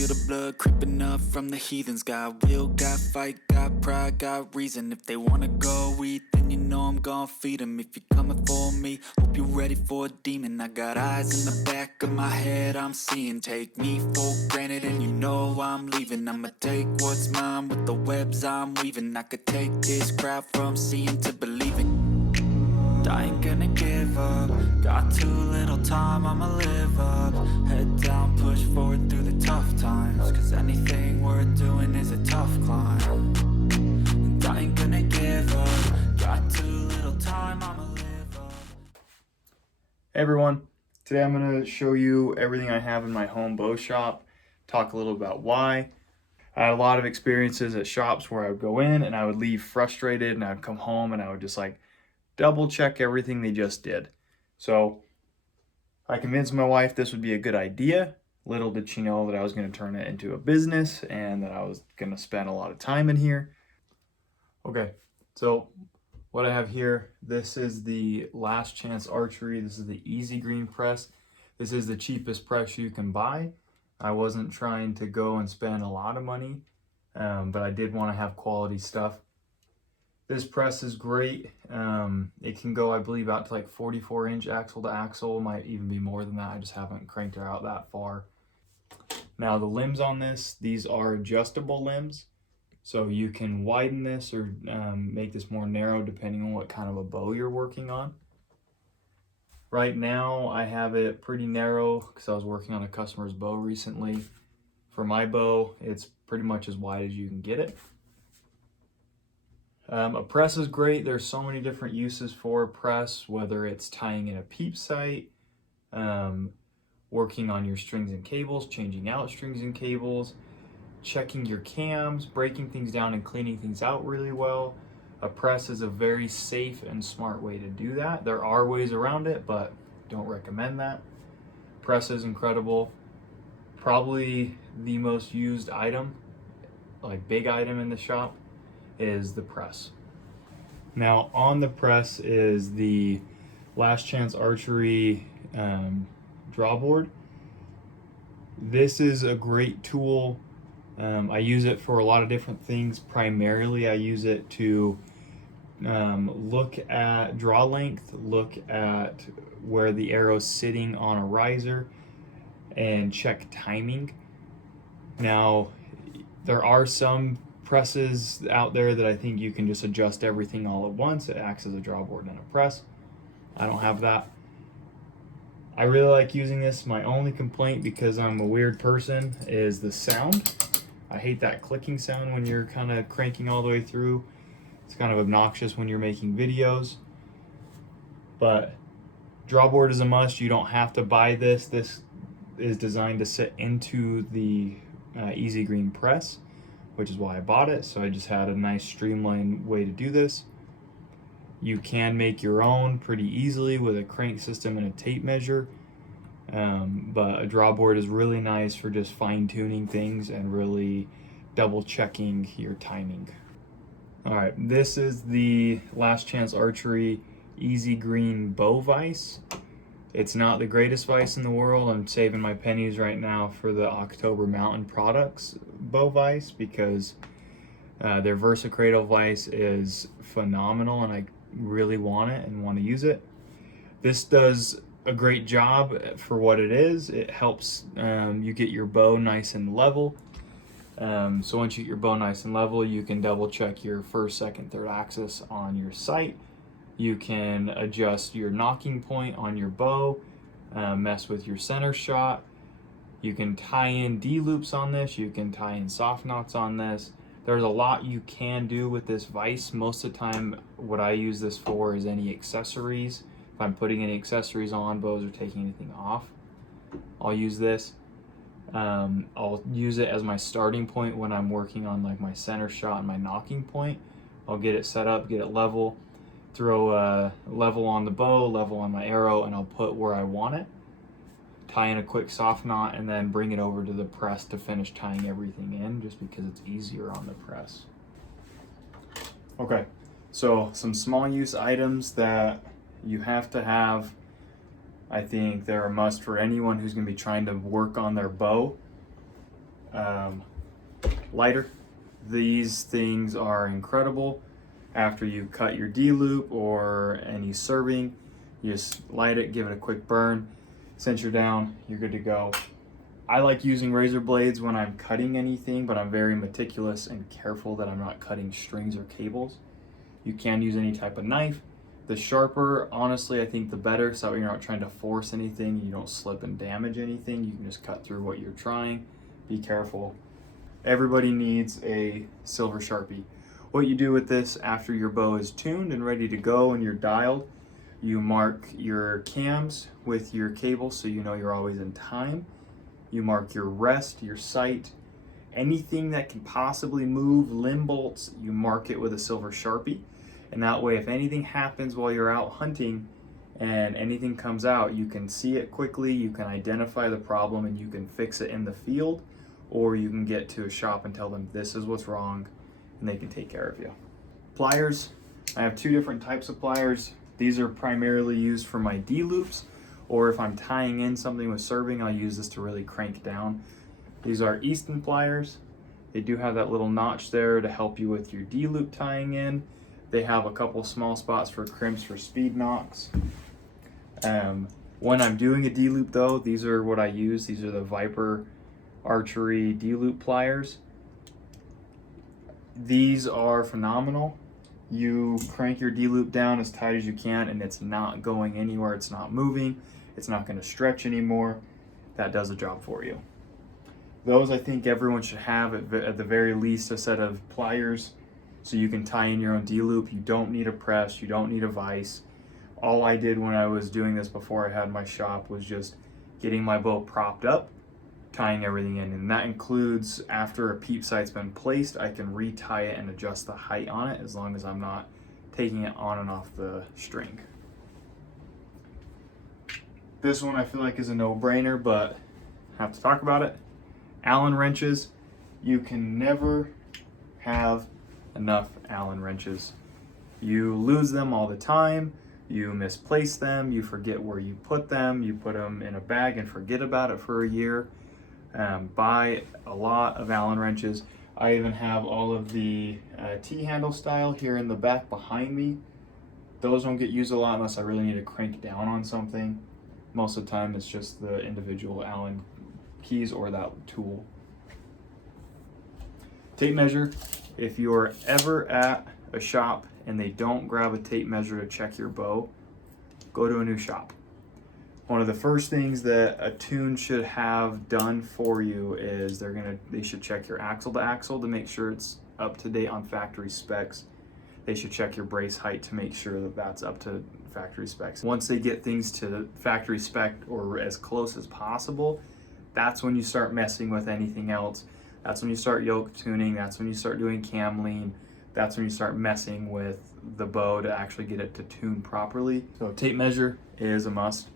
feel the blood creeping up from the heathens. Got will, got fight, got pride, got reason. If they wanna go eat, then you know I'm gonna feed them. If you're coming for me, hope you're ready for a demon. I got eyes in the back of my head, I'm seeing. Take me for granted and you know I'm leaving. I'ma take what's mine with the webs I'm weaving. I could take this crowd from seeing to believing. I ain't gonna give up. Got too little time, I'ma live up. Head down, push forward through the tough times. Cause anything worth doing is a tough climb. And I ain't gonna give up. Got too little time, I'ma live up. Hey everyone, today I'm going to show you everything I have in my home bow shop, talk a little about why. I had a lot of experiences at shops where I would go in and I would leave frustrated and I would come home and I would just double check everything they just did. So I convinced my wife this would be a good idea. Little did she know that I was going to turn it into a business and that I was going to spend a lot of time in here. Okay, so what I have here, this is the Last Chance Archery. This is the Easy Green press. This is the cheapest press you can buy. I wasn't trying to go and spend a lot of money, but I did want to have quality stuff. This press is great. It can go, I believe, out to 44-inch axle to axle. Might even be more than that. I just haven't cranked her out that far. Now the limbs on this, these are adjustable limbs. So you can widen this or make this more narrow depending on what kind of a bow you're working on. Right now I have it pretty narrow because I was working on a customer's bow recently. For my bow, it's pretty much as wide as you can get it. A press is great. There's so many different uses for a press, whether it's tying in a peep sight, working on your strings and cables, changing out strings and cables, checking your cams, breaking things down and cleaning things out really well. A press is a very safe and smart way to do that. There are ways around it, but don't recommend that. Press is incredible. Probably the most used item, big item in the shop, is the press. Now on the press is the Last Chance Archery drawboard. This is a great tool. I use it for a lot of different things. Primarily I use it to look at draw length, look at where the arrow's sitting on a riser, and check timing. Now there are some presses out there that I think you can just adjust everything all at once. It acts as a drawboard and a press. I don't have that. I really like using this. My only complaint, because I'm a weird person, is the sound. I hate that clicking sound when you're kind of cranking all the way through. It's kind of obnoxious when you're making videos. But drawboard is a must. You don't have to buy this. This is designed to sit into the Easy Green press, which is why I bought it. So I just had a nice streamlined way to do this. You can make your own pretty easily with a crank system and a tape measure. But a drawboard is really nice for just fine-tuning things and really double-checking your timing. All right, this is the Last Chance Archery Easy Green bow vise. It's not the greatest vise in the world. I'm saving my pennies right now for the October Mountain Products bow vise because their Versacradle vise is phenomenal and I really want it and want to use it. This does a great job for what it is. It helps you get your bow nice and level. So once you get your bow nice and level, you can double check your first, second, third axis on your sight. You can adjust your knocking point on your bow, mess with your center shot. You can tie in D-loops on this. You can tie in soft knots on this. There's a lot you can do with this vise. Most of the time, what I use this for is any accessories. If I'm putting any accessories on bows or taking anything off, I'll use this. I'll use it as my starting point when I'm working on my center shot and my knocking point. I'll get it set up, get it level, throw a level on the bow, level on my arrow, and I'll put where I want it. Tie in a quick soft knot and then bring it over to the press to finish tying everything in, just because it's easier on the press. Okay, so some small use items that you have to have. I think they're a must for anyone who's going to be trying to work on their bow. lighter. These things are incredible. After you cut your D-loop or any serving, you just light it, give it a quick burn. Since you're down, you're good to go. I like using razor blades when I'm cutting anything, but I'm very meticulous and careful that I'm not cutting strings or cables. You can use any type of knife. The sharper, honestly, I think the better, so you're not trying to force anything, you don't slip and damage anything. You can just cut through what you're trying. Be careful. Everybody needs a silver Sharpie. What you do with this after your bow is tuned and ready to go and you're dialed, you mark your cams with your cable so you know you're always in time. You mark your rest, your sight, anything that can possibly move, limb bolts, you mark it with a silver Sharpie. And that way, if anything happens while you're out hunting and anything comes out, you can see it quickly, you can identify the problem, and you can fix it in the field, or you can get to a shop and tell them this is what's wrong, and they can take care of you. Pliers, I have two different types of pliers. These are primarily used for my D-loops, or if I'm tying in something with serving, I'll use this to really crank down. These are Easton pliers. They do have that little notch there to help you with your D-loop tying in. They have a couple small spots for crimps for speed knocks. When I'm doing a D-loop though, these are what I use. These are the Viper Archery D-loop pliers. These are phenomenal. You crank your D-loop down as tight as you can and it's not going anywhere, it's not moving, it's not going to stretch anymore. That does the job for you. Those I think everyone should have at the very least a set of pliers so you can tie in your own D-loop. You don't need a press, you don't need a vise. All I did when I was doing this before I had my shop was just getting my bow propped up, tying everything in, and that includes after a peep sight's been placed, I can retie it and adjust the height on it as long as I'm not taking it on and off the string. This one I feel like is a no-brainer, but I have to talk about it. Allen wrenches. You can never have enough Allen wrenches. You lose them all the time, you misplace them, you forget where you put them in a bag and forget about it for a year. Buy a lot of Allen wrenches. I even have all of the T-handle style here in the back behind me. Those don't get used a lot unless I really need to crank down on something. Most of the time it's just the individual Allen keys or that tool. Tape measure. If you're ever at a shop and they don't grab a tape measure to check your bow, go to a new shop. One of the first things that a tune should have done for you is they should check your axle to axle to make sure it's up to date on factory specs. They should check your brace height to make sure that that's up to factory specs. Once they get things to factory spec or as close as possible, that's when you start messing with anything else. That's when you start yoke tuning, that's when you start doing cam lean, that's when you start messing with the bow to actually get it to tune properly. So tape measure is a must.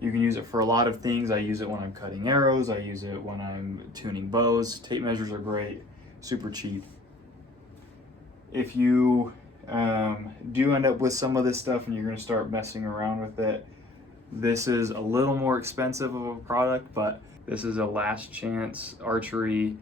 You can use it for a lot of things. I use it when I'm cutting arrows, I use it when I'm tuning bows. Tape measures are great, super cheap. If you do end up with some of this stuff and you're going to start messing around with it, this is a little more expensive of a product, but this is a Last Chance Archery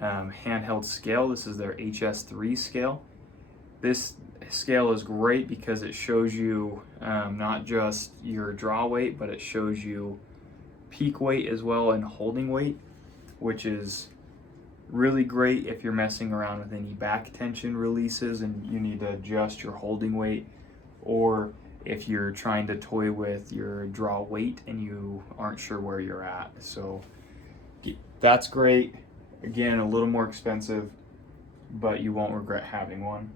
handheld scale. This is their HS3 scale. This scale is great because it shows you not just your draw weight, but it shows you peak weight as well and holding weight, which is really great if you're messing around with any back tension releases and you need to adjust your holding weight, or if you're trying to toy with your draw weight and you aren't sure where you're at. So that's great. Again, a little more expensive, but you won't regret having one.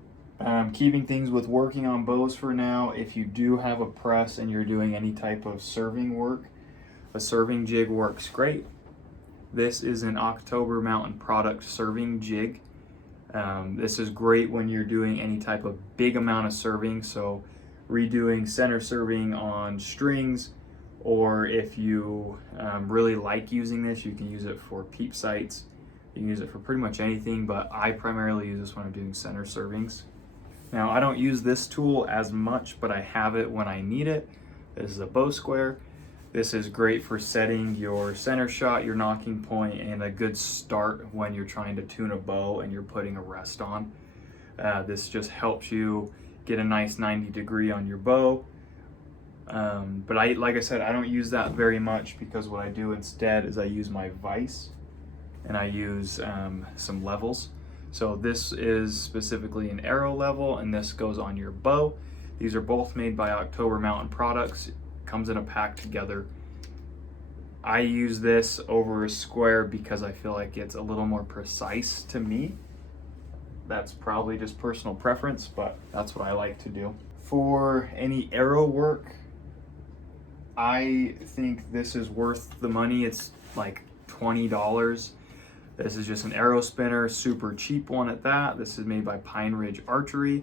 Keeping things with working on bows for now. If you do have a press and you're doing any type of serving work, a serving jig works great. This is an October Mountain product serving jig. This is great when you're doing any type of big amount of serving, so redoing center serving on strings, or if you really like using this, you can use it for peep sights. You can use it for pretty much anything, but I primarily use this when I'm doing center servings. Now, I don't use this tool as much, but I have it when I need it. This is a bow square. This is great for setting your center shot, your nocking point, and a good start when you're trying to tune a bow and you're putting a rest on. This just helps you get a nice 90 degree on your bow. But like I said, I don't use that very much, because what I do instead is I use my vise and I use some levels. So this is specifically an arrow level, and this goes on your bow. These are both made by October Mountain Products. Comes in a pack together. I use this over a square because I feel like it's a little more precise to me. That's probably just personal preference, but that's what I like to do. For any arrow work, I think this is worth the money. It's like $20. This is just an arrow spinner, super cheap one at that. This is made by Pine Ridge Archery.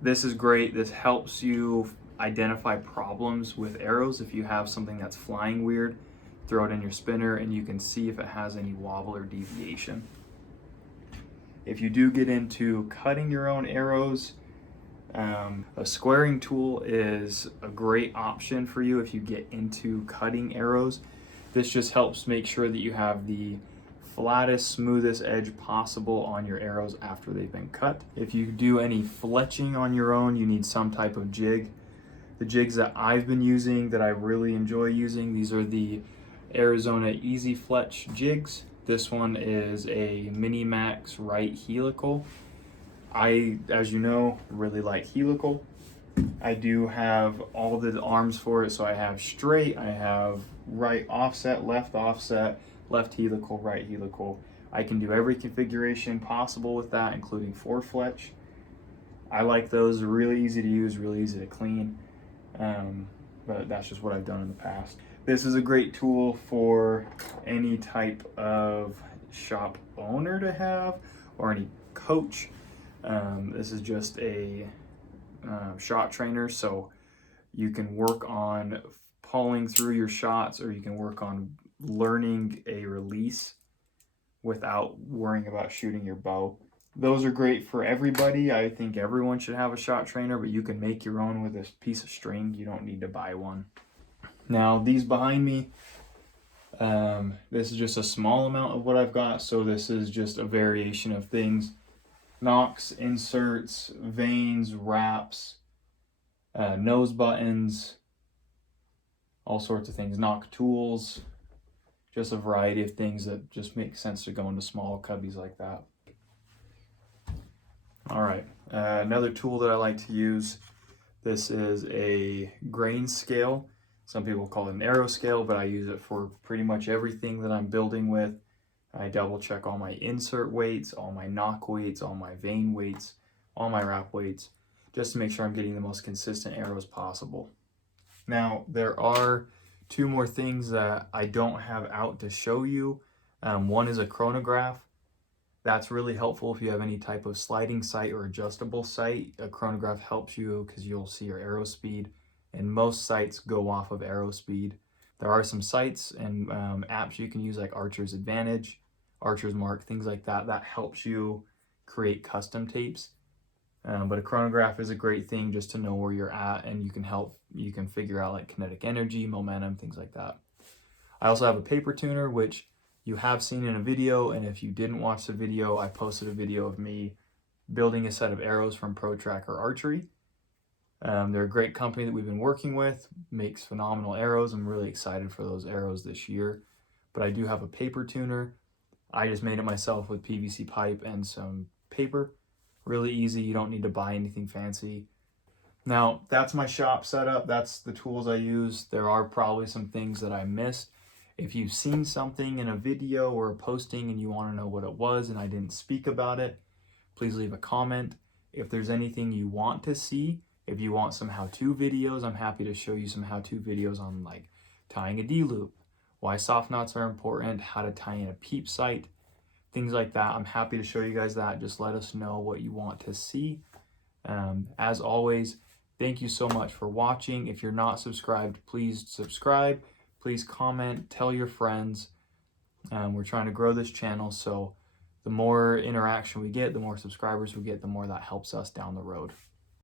This is great. This helps you identify problems with arrows. If you have something that's flying weird, throw it in your spinner and you can see if it has any wobble or deviation. If you do get into cutting your own arrows, a squaring tool is a great option for you if you get into cutting arrows. This just helps make sure that you have the flattest, smoothest edge possible on your arrows after they've been cut. If you do any fletching on your own, you need some type of jig. The jigs that I've been using, that I really enjoy using, these are the Arizona Easy Fletch jigs. This one is a Mini Max right helical. I, as you know, really like helical. I do have all the arms for it, so I have straight, I have right offset, left helical, right helical. I can do every configuration possible with that, including 4-fletch. I like those, really easy to use, really easy to clean. But that's just what I've done in the past. This is a great tool for any type of shop owner to have, or any coach. This is just a shot trainer, so you can work on pulling through your shots, or you can work on learning a release without worrying about shooting your bow. Those are great for everybody. I think everyone should have a shot trainer, but you can make your own with a piece of string. You don't need to buy one. Now, these behind me, this is just a small amount of what I've got, so this is just a variation of things. Nocks, inserts, vanes, wraps, nose buttons, all sorts of things, nock tools, just a variety of things that just make sense to go into small cubbies like that. All right, another tool that I like to use, this is a grain scale. Some people call it an arrow scale, but I use it for pretty much everything that I'm building with. I double check all my insert weights, all my nock weights, all my vane weights, all my wrap weights, just to make sure I'm getting the most consistent arrows possible. Now, there are two more things that I don't have out to show you. One is a chronograph. That's really helpful if you have any type of sliding sight or adjustable sight. A chronograph helps you because you'll see your arrow speed, and most sights go off of arrow speed. There are some sites and apps you can use, like Archer's Advantage, Archer's Mark, things like that. That helps you create custom tapes. But a chronograph is a great thing just to know where you're at, and you can figure out like kinetic energy, momentum, things like that. I also have a paper tuner, which you have seen in a video, and if you didn't watch the video, I posted a video of me building a set of arrows from Pro Tracker Archery. They're a great company that we've been working with, makes phenomenal arrows. I'm really excited for those arrows this year. But I do have a paper tuner. I just made it myself with PVC pipe and some paper. Really easy, you don't need to buy anything fancy. Now, that's my shop setup. That's the tools I use. There are probably some things that I missed. If you've seen something in a video or a posting and you want to know what it was and I didn't speak about it, please leave a comment. If there's anything you want to see, if you want some how-to videos, I'm happy to show you some how-to videos on like tying a D-loop, why soft knots are important, how to tie in a peep sight, things like that. I'm happy to show you guys that. Just let us know what you want to see. As always, thank you so much for watching. If you're not subscribed, please subscribe. Please comment, tell your friends. We're trying to grow this channel, so the more interaction we get, the more subscribers we get, the more that helps us down the road.